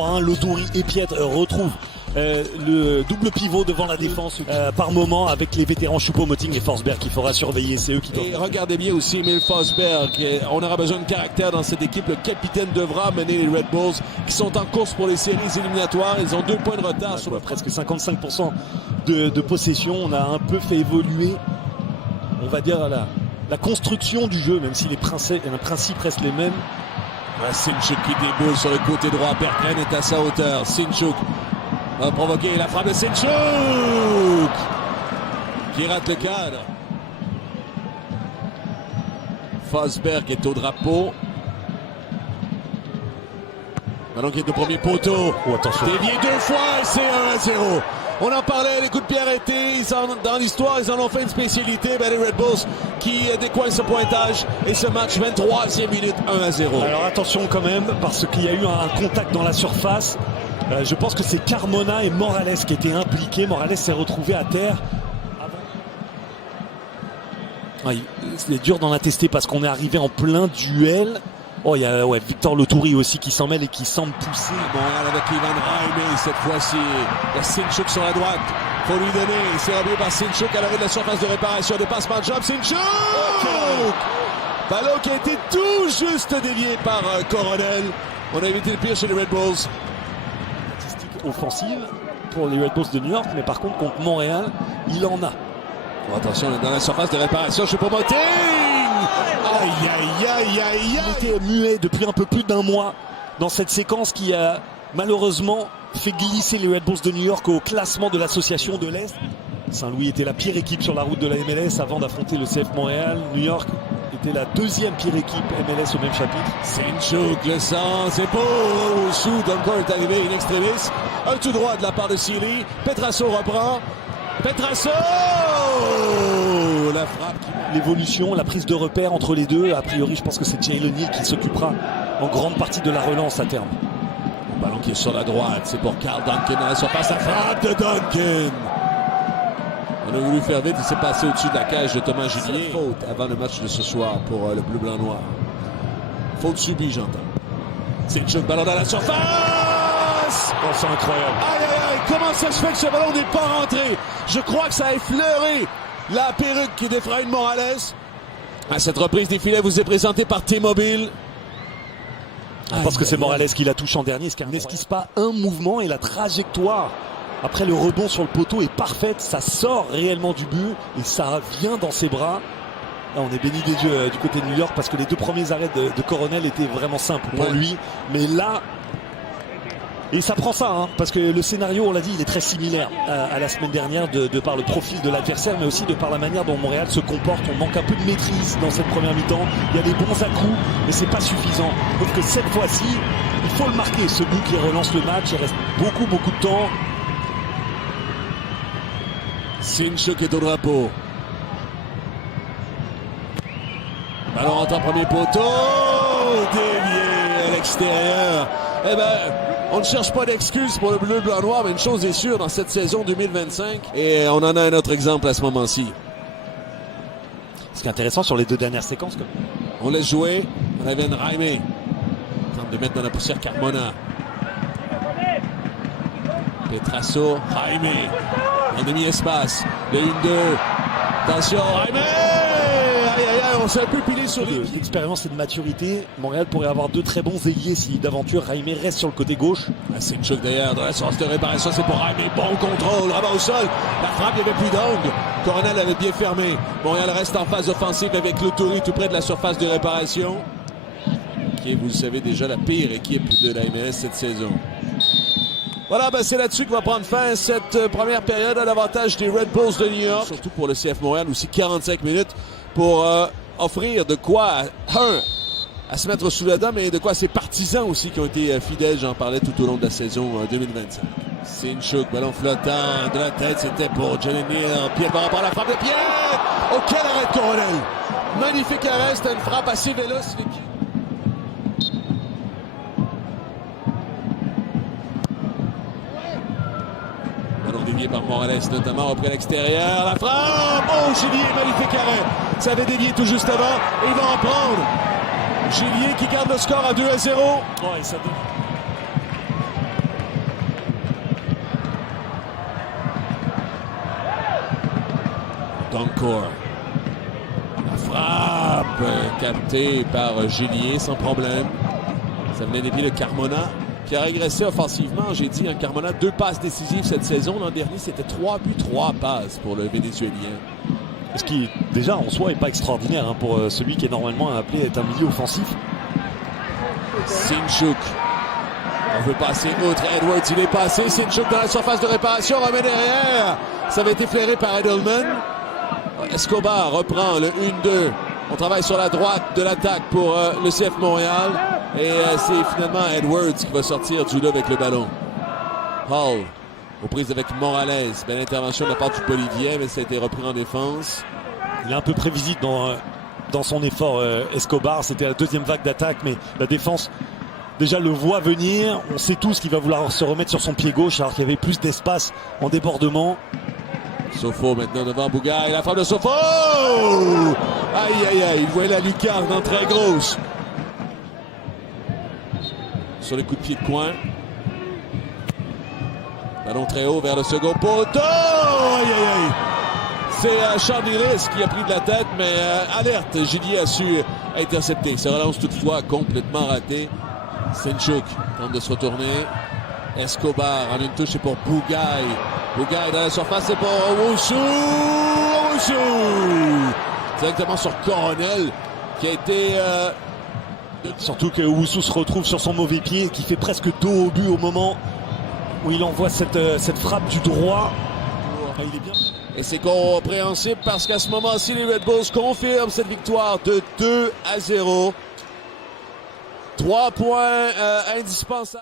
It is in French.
Lotori et Pietre retrouvent le double pivot devant la défense par moment avec les vétérans Choupo-Moting et Forsberg qu'il faudra surveiller. C'est eux qui doivent. Et regardez bien aussi Emil Forsberg. On aura besoin de caractère dans cette équipe. Le capitaine devra mener les Red Bulls qui sont en course pour les séries éliminatoires. Ils ont 2 points de retard sur presque 55% de possession. On a un peu fait évoluer, on va dire, la construction du jeu, même si les principes restent les mêmes. Sinchuk qui déboule sur le côté droit. Berggren est à sa hauteur. Sinchuk va provoquer la frappe de Sinchuk qui rate le cadre. Forsberg est au drapeau. Ballon qui est au premier poteau. Oh, attention. Dévié 2 fois et c'est 1-0. On en parlait, les coups de pied arrêtés. Dans l'histoire, ils en ont fait une spécialité. Les Red Bulls qui décoignent ce pointage. Et ce match, 23e minute, 1-0. Alors attention quand même, parce qu'il y a eu un contact dans la surface. Je pense que c'est Carmona et Morales qui étaient impliqués. Morales s'est retrouvé à terre. C'est dur d'en attester parce qu'on est arrivé en plein duel. Oh, il y a Victor Lotori aussi qui s'en mêle et qui semble pousser. Montréal avec Ivan Raime cette fois-ci. Il y a Sinchuk sur la droite. Faut lui donner. C'est remis par Sinchuk à l'arrêt de la surface de réparation. Dépassement de job. Sinchuk! Ballon qui a été tout juste dévié par Coronel. On a évité le pire chez les Red Bulls. Statistique offensive pour les Red Bulls de New York, mais par contre contre Montréal, il en a. Bon, attention, dans la surface de réparation, Choupo-Moting! Aïe, aïe, aïe, aïe, Il était muet depuis un peu plus d'un mois dans cette séquence qui a malheureusement fait glisser les Red Bulls de New York au classement de l'association de l'Est. Saint-Louis était la pire équipe sur la route de la MLS avant d'affronter le CF Montréal. New York était la 2e pire équipe MLS au même chapitre. Sinchuk, le sang, c'est beau. Shoot encore est arrivé in extremis. Un tout droit de la part de Sealy. Petrasso reprend. Petrasso! La frappe. L'évolution, la prise de repère entre les deux. A priori, je pense que c'est Jalen Hill qui s'occupera en grande partie de la relance à terme. Le ballon qui est sur la droite, c'est pour Carl Duncan à la surface. La frappe de Duncan! On a voulu faire vite, il s'est passé au-dessus de la cage de Thomas Julien. Faute avant le match de ce soir pour le bleu-blanc-noir. Faute subie, j'entends. C'est le ballon dans la surface! Oh, c'est incroyable. Aïe, aïe, aïe! Comment ça se fait que ce ballon n'est pas rentré? Je crois que ça a effleuré la perruque qui défraye Morales. À cette reprise des filets vous est présentée par T-Mobile. Je pense que c'est Morales qui la touche en dernier. Ce n'esquisse pas un mouvement et la trajectoire après le rebond sur le poteau est parfaite. Ça sort réellement du but et ça vient dans ses bras. Là, on est béni des dieux du côté de New York parce que les 2 premiers arrêts de Coronel étaient vraiment simples pour lui. Mais là, et ça prend ça, hein, parce que le scénario, on l'a dit, il est très similaire à la semaine dernière de par le profil de l'adversaire, mais aussi de par la manière dont Montréal se comporte. On manque un peu de maîtrise dans cette première mi-temps. Il y a des bons à-coups, mais c'est pas suffisant. Sauf que cette fois-ci, il faut le marquer. Ce but qui relance le match, il reste beaucoup de temps. Sinchuk est au drapeau. Ballon rentre en premier poteau. Dévié à l'extérieur. Eh ben, on ne cherche pas d'excuses pour le bleu, blanc, noir, mais une chose est sûre dans cette saison 2025. Et on en a un autre exemple à ce moment-ci. Ce qui est intéressant sur les 2 dernières séquences. On laisse jouer. On avait une Raime. Tente de mettre dans la poussière Carmona. Petrasso, Raime. En demi-espace. Le 1-2. Attention, Raime! Aïe, aïe, aïe, on s'est un peu pilé sur les... D'expérience et de maturité, Montréal pourrait avoir 2 très bons ailiers si d'aventure Raime reste sur le côté gauche. Sinchuk derrière, dans la surface de réparation, c'est pour Raime. Bon contrôle, rabat au sol. La frappe, il n'y avait plus d'angle. Coronel avait bien fermé. Montréal reste en phase offensive avec Lotori tout près de la surface de réparation. Qui est, vous le savez déjà, la pire équipe de la MLS cette saison. Voilà, ben c'est là-dessus que va prendre fin cette première période à l'avantage des Red Bulls de New York. Surtout pour le CF Montréal, aussi 45 minutes pour offrir de quoi, à se mettre sous la dent, mais de quoi ses partisans aussi qui ont été fidèles, j'en parlais tout au long de la saison 2025. Sinchuk, ballon flottant, de la tête, c'était pour Jalen Hill. Pierre par rapport à la frappe de Pierre! Oh, quel arrêt de Coronel! Magnifique arrêt, c'était une frappe assez véloce. Ballon dévié par Morales, notamment après l'extérieur. La frappe! Oh, Julien, magnifique arrêt. Ça avait dévié tout juste avant et il va en prendre. Julien qui garde le score à 2-0. Oh, et ça donne... Concours. La frappe captée par Gillier sans problème. Ça venait des pieds de Carmona qui a régressé offensivement. J'ai dit, Carmona, 2 passes décisives cette saison. L'an dernier, c'était 3 buts, 3 passes pour le Vénézuélien. Ce qui, déjà, en soi, n'est pas extraordinaire pour celui qui est normalement appelé à être un milieu offensif. Sinchuk. On veut passer outre Edwards, il est passé. Sinchuk dans la surface de réparation, remet derrière. Ça avait été flairé par Edelman. Escobar reprend le 1-2. On travaille sur la droite de l'attaque pour le CF Montréal. Et c'est finalement Edwards qui va sortir du lot avec le ballon. Hall, aux prises avec Morales. Belle intervention de la part du Bolivien, mais ça a été repris en défense. Il est un peu prévisible dans son effort, Escobar. C'était la deuxième vague d'attaque, mais la défense déjà le voit venir. On sait tous qu'il va vouloir se remettre sur son pied gauche alors qu'il y avait plus d'espace en débordement. Sofo maintenant devant Bougaille. La frappe de Sofo! Aïe, aïe, aïe. Il voyait la lucarne en très grosse. Sur les coups de pied de coin. Ballon très haut vers le second poteau. Aïe, aïe, aïe. C'est Charles Lewis qui a pris de la tête, mais alerte. Gillier a su intercepter. Ce relance toutefois complètement raté. Sinchuk tente de se retourner. Escobar en une touche, c'est pour Bougaille. Bougaille dans la surface, c'est pour Owusu. Directement sur Coronel qui a été... Surtout que Owusu se retrouve sur son mauvais pied et qui fait presque dos au but au moment où il envoie cette frappe du droit. Il est bien. Et c'est compréhensible parce qu'à ce moment-ci, les Red Bulls confirment cette victoire de 2-0. 3 points indispensables.